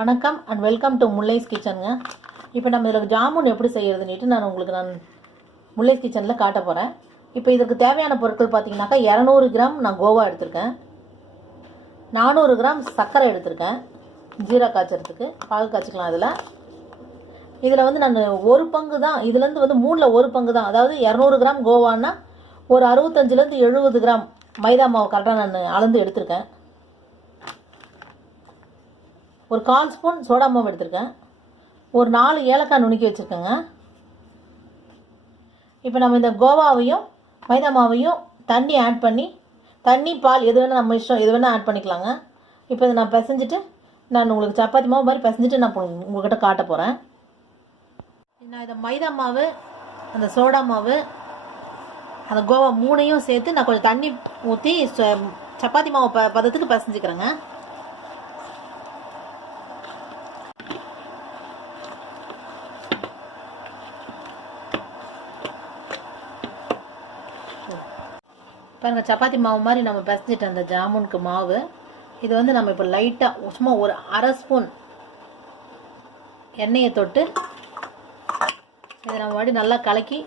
வணக்கம் and welcome to முல்லைஸ் கிச்சனுங்க. இப்போ நம்ம இதில் ஜாமுன் எப்படி செய்கிறதுன்னுட்டு நான் முல்லைஸ் கிச்சனில் காட்ட போகிறேன். இப்போ இதுக்கு தேவையான பொருட்கள் பார்த்தீங்கன்னாக்கா 200 கிராம் நான் கோவா எடுத்திருக்கேன், 400 கிராம் சர்க்கரை எடுத்திருக்கேன், ஜீரா காய்ச்சறதுக்கு பாகு காய்ச்சிக்கலாம். இதில் வந்து நான் ஒரு பங்கு தான், இதுலேருந்து வந்து 3ல் 1 பங்கு தான், அதாவது 200 கிராம் கோவான்னா ஒரு 65லேருந்து 70 கிராம் மைதா மாவு கரெக்டாக நான் அளந்து எடுத்திருக்கேன். ஒரு 1/4 ஸ்பூன் சோடா மாவு எடுத்திருக்கேன், ஒரு 4 ஏலக்காய் நுணுக்கி வச்சுருக்கேங்க. இப்போ நம்ம இந்த கோவாவையும் மைதா மாவையும் தண்ணி ஆட் பண்ணி, தண்ணி பால் எது வேணால் நம்ம இஷ்டம், எது வேணால் ஆட் பண்ணிக்கலாங்க. இப்போ இதை நான் பிசைஞ்சிட்டு நான் உங்களுக்கு சப்பாத்தி மாவு மாதிரி பிசைஞ்சிட்டு நான் உங்கள்கிட்ட காட்ட போகிறேன். நான் இதை மைதா மாவு, அந்த சோடா மாவு, அந்த கோவா 3ஐயும் சேர்த்து நான் கொஞ்சம் தண்ணி ஊற்றி சப்பாத்தி மாவு பதத்துக்கு பிசைஞ்சிக்கிறேங்க. பாருங்கள், சப்பாத்தி மாவு மாதிரி நம்ம பிசைஞ்சிட்டு அந்த ஜாமுனுக்கு மாவு. இது வந்து நம்ம இப்போ லைட்டாக சும்மா ஒரு 1/2 ஸ்பூன் எண்ணெயை தொட்டு இதை நம்ம மறுபடி நல்லா கலக்கி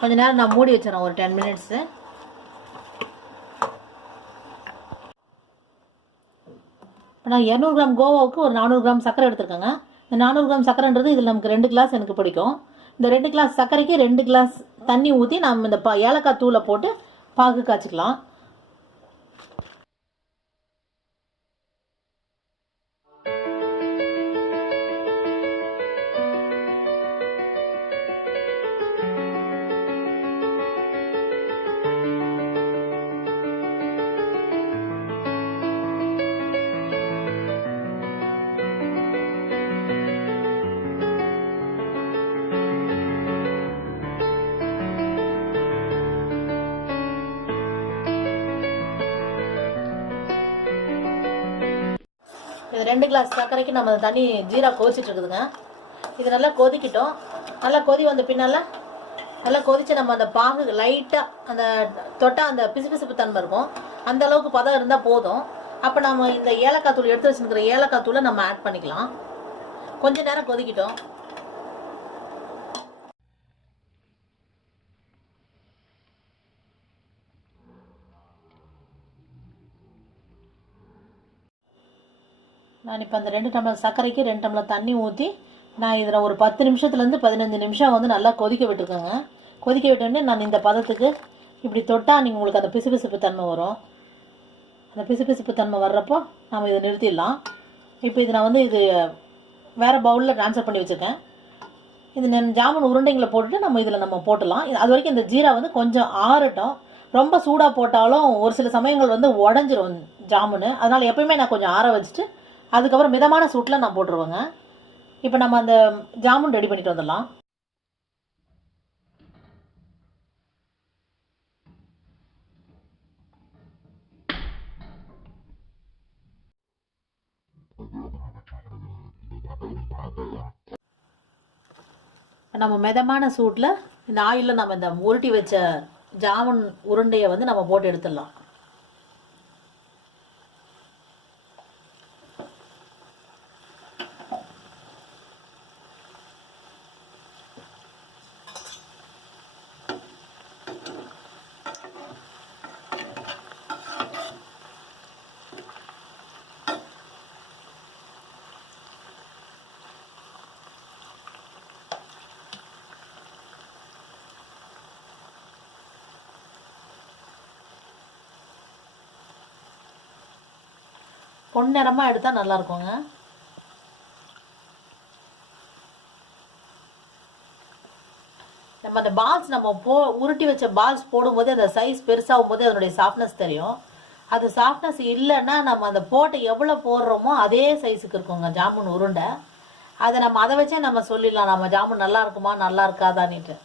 கொஞ்ச நேரம் நான் மூடி வச்சிடறேன், ஒரு 10 மினிட்ஸு. இப்போ நான் 200 கிராம் கோவாவுக்கு ஒரு 400 கிராம் சர்க்கரை எடுத்துருக்கேங்க. இந்த 400 கிராம் சர்க்கரைன்றது இதில் நமக்கு 2 கிளாஸ் எனக்கு பிடிக்கும். இந்த 2 கிளாஸ் சர்க்கரைக்கு 2 கிளாஸ் தண்ணி ஊற்றி நம்ம இந்த ஏலக்காய் தூளை போட்டு பாகு காய்ச்சிக்கலாம். இது 2 கிளாஸ் சர்க்கரைக்கு நம்ம தண்ணி ஜீரா கொதிச்சிட்டு இருக்குதுங்க. இது நல்லா கொதிக்கிட்டோம். நல்லா கொதி வந்த பின்னால் நல்லா கொதிச்சு நம்ம அந்த பாகு லைட்டாக அந்த தொட்டால் அந்த பிசுபிசுப்பு தன்மை இருக்கும், அந்த அளவுக்கு பதம் இருந்தால் போதும். அப்போ நம்ம இந்த ஏலக்காய் தூள் எடுத்து வச்சுருக்கிற ஏலக்காய் தூளை நம்ம ஆட் பண்ணிக்கலாம். கொஞ்ச நேரம் கொதிக்கிட்டோம். நான் இப்போ அந்த 2 டம்ளர் சர்க்கரைக்கு 2 டம்ளர் தண்ணி ஊற்றி நான் இதில் ஒரு 10 நிமிஷத்துலேருந்து 15 நிமிஷம் வந்து நல்லா கொதிக்க விட்டுருக்கேங்க. கொதிக்க விட்டோடனே நான் இந்த பதத்துக்கு இப்படி தொட்டால் நீங்கள் உங்களுக்கு அந்த பிசுபிசுப்பு தன்மை வரும். அந்த பிசுபிசுப்பு தன்மை வர்றப்போ நம்ம இதை நிறுத்திடலாம். இப்போ இது நான் வந்து இது வேறு பவுலில் ட்ரான்ஸ்ஃபர் பண்ணி வச்சுருக்கேன். இது நான் ஜாமுன் உருண்டைங்களை போட்டுட்டு நம்ம இதில் நம்ம போட்டலாம். அது வரைக்கும் இந்த ஜீரா வந்து கொஞ்சம் ஆறட்டும். ரொம்ப சூடாக போட்டாலும் ஒரு சில சமயங்கள் வந்து உடஞ்சிரும் ஜாமுன். அதனால் எப்பயுமே நான் கொஞ்சம் ஆற வச்சுட்டு அதுக்கப்புறம் மிதமான சூட்டில் நான் போட்டுருவேங்க. இப்போ நம்ம அந்த ஜாமுன் ரெடி பண்ணிட்டு வந்துடலாம். நம்ம மிதமான சூட்டில் இந்த ஆயிலில் நம்ம இந்த உருட்டி வச்ச ஜாமுன் உருண்டையை வந்து நம்ம போட்டு எடுத்துடலாம். பொன்னிறமாக எடுத்தால் நல்லாயிருக்குங்க. நம்ம அந்த பால்ஸ் நம்ம உருட்டி வச்ச பால்ஸ் போடும்போது அந்த சைஸ் பெருசாகும் போது அதனுடைய சாஃப்ட்னஸ் தெரியும். அது சாஃப்ட்னஸ் இல்லைன்னா நம்ம அந்த போட்டை எவ்வளோ போடுறோமோ அதே சைஸுக்கு இருக்குங்க ஜாமுன் உருண்டை. அதை வச்சே நம்ம சொல்லிடலாம் நம்ம ஜாமுன் நல்லா இருக்குமா நல்லா இருக்காதான்னுட்டு.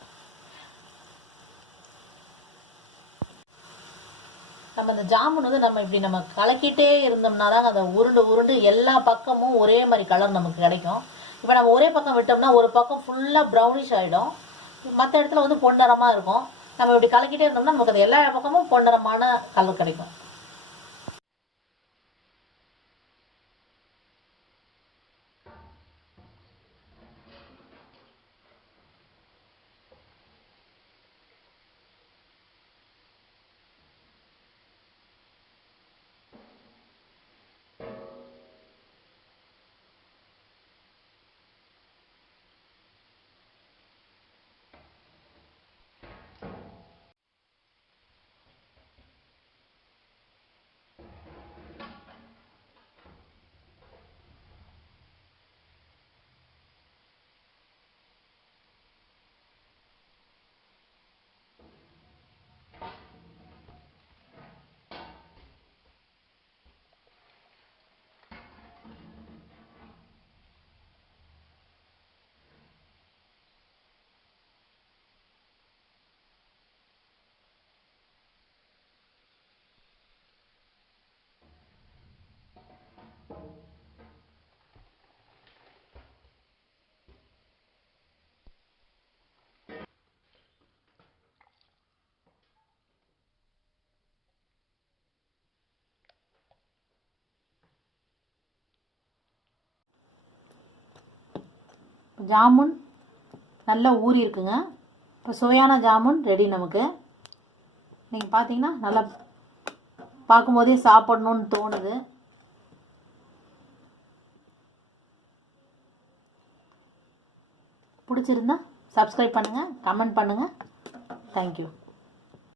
நம்ம இந்த ஜாமுன் வந்து நம்ம இப்படி நம்ம கலக்கிட்டே இருந்தோம்னா தான் அந்த உருண்டு எல்லா பக்கமும் ஒரே மாதிரி கலர் நமக்கு கிடைக்கும். இப்போ நம்ம ஒரே பக்கம் விட்டோம்னா ஒரு பக்கம் ஃபுல்லாக ப்ரௌனிஷ் ஆகிடும், மற்ற இடத்துல வந்து பொன்னிறமாக இருக்கும். நம்ம இப்படி கலக்கிட்டே இருந்தோம்னா நமக்கு அது எல்லா பக்கமும் பொன்னிறமான கலர் கிடைக்கும். ஜாமுன் நல்லா ஊறி இருக்குங்க. இப்போ சுவையான ஜாமுன் ரெடி நமக்கு. நீங்கள் பார்த்தீங்கன்னா நல்லா பார்க்கும்போதே சாப்பிடணுன்னு தோணுது. பிடிச்சிருந்தா சப்ஸ்கிரைப் பண்ணுங்கள், கமெண்ட் பண்ணுங்கள். தேங்க்யூ.